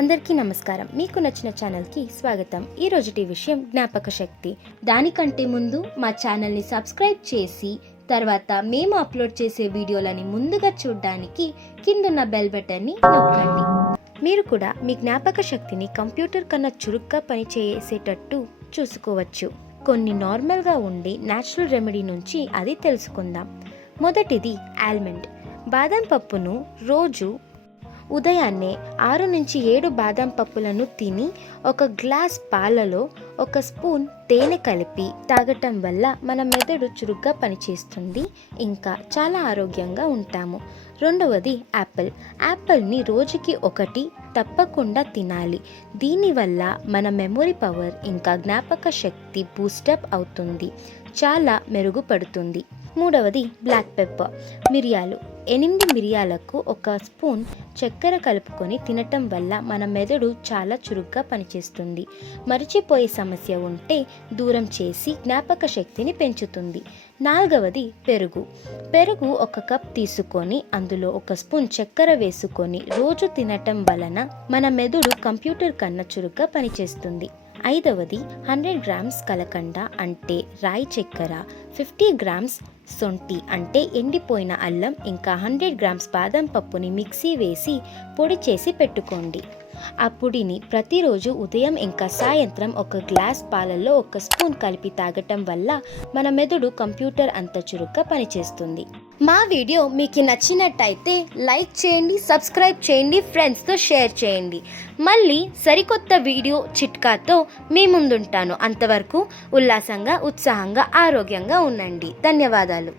అందరికీ నమస్కారం. మీకు నచ్చిన ఛానల్కి స్వాగతం. ఈ రోజుటి విషయం జ్ఞాపక శక్తి. దానికంటే ముందు మా ఛానల్ని సబ్స్క్రైబ్ చేసి తర్వాత మేము అప్లోడ్ చేసే వీడియోలని ముందుగా చూడడానికి కిందున్న బెల్ బటన్ని నొక్కండి. మీరు కూడా మీ జ్ఞాపక శక్తిని కంప్యూటర్ కన్నా చురుగ్గా పనిచేసేటట్టు చూసుకోవచ్చు. కొన్ని నార్మల్గా ఉండే న్యాచురల్ రెమెడీ నుంచి అది తెలుసుకుందాం. మొదటిది ఆల్మండ్. బాదం పప్పును రోజు ఉదయాన్నే 6 నుంచి 7 బాదం పప్పులను తిని ఒక గ్లాస్ పాలలో 1 స్పూన్ తేనె కలిపి తాగటం వల్ల మన మెదడు చురుగ్గా పనిచేస్తుంది, ఇంకా చాలా ఆరోగ్యంగా ఉంటాము. రెండవది యాపిల్. యాపిల్ని రోజుకి 1 తప్పకుండా తినాలి. దీనివల్ల మన మెమొరీ పవర్ ఇంకా జ్ఞాపక శక్తి బూస్టప్ అవుతుంది, చాలా మెరుగుపడుతుంది. మూడవది బ్లాక్ పెప్పర్. మిరియాలు. 8 మిరియాలకు 1 స్పూన్ చక్కెర కలుపుకొని తినటం వల్ల మన మెదడు చాలా చురుగ్గా పనిచేస్తుంది. మరిచిపోయే సమస్య ఉంటే దూరం చేసి జ్ఞాపక శక్తిని పెంచుతుంది. నాలుగవది పెరుగు. పెరుగు 1 కప్ తీసుకొని అందులో 1 స్పూన్ చక్కెర వేసుకొని రోజు తినటం వలన మన మెదడు కంప్యూటర్ కన్నా చురుగ్గా పనిచేస్తుంది. ఐదవది 100 గ్రామ్స్ కలకండ అంటే రాయి చక్కెర, 50 గ్రామ్స్ సొంటి అంటే ఎండిపోయిన అల్లం, ఇంకా 100 గ్రామ్స్ బాదం పప్పుని మిక్సీ వేసి పొడి చేసి పెట్టుకోండి. ఆ పొడిని ప్రతిరోజు ఉదయం ఇంకా సాయంత్రం 1 గ్లాస్ పాలల్లో 1 స్పూన్ కలిపి తాగటం వల్ల మన మెదడు కంప్యూటర్ అంత చురుగ్గా పనిచేస్తుంది. మా వీడియో మీకు నచ్చినట్టయితే లైక్ చేయండి, సబ్స్క్రైబ్ చేయండి, ఫ్రెండ్స్తో షేర్ చేయండి. మళ్ళీ సరికొత్త వీడియో చిట్కాతో మీ ముందుంటాను. అంతవరకు ఉల్లాసంగా, ఉత్సాహంగా, ఆరోగ్యంగా ఉండండి. ధన్యవాదాలు.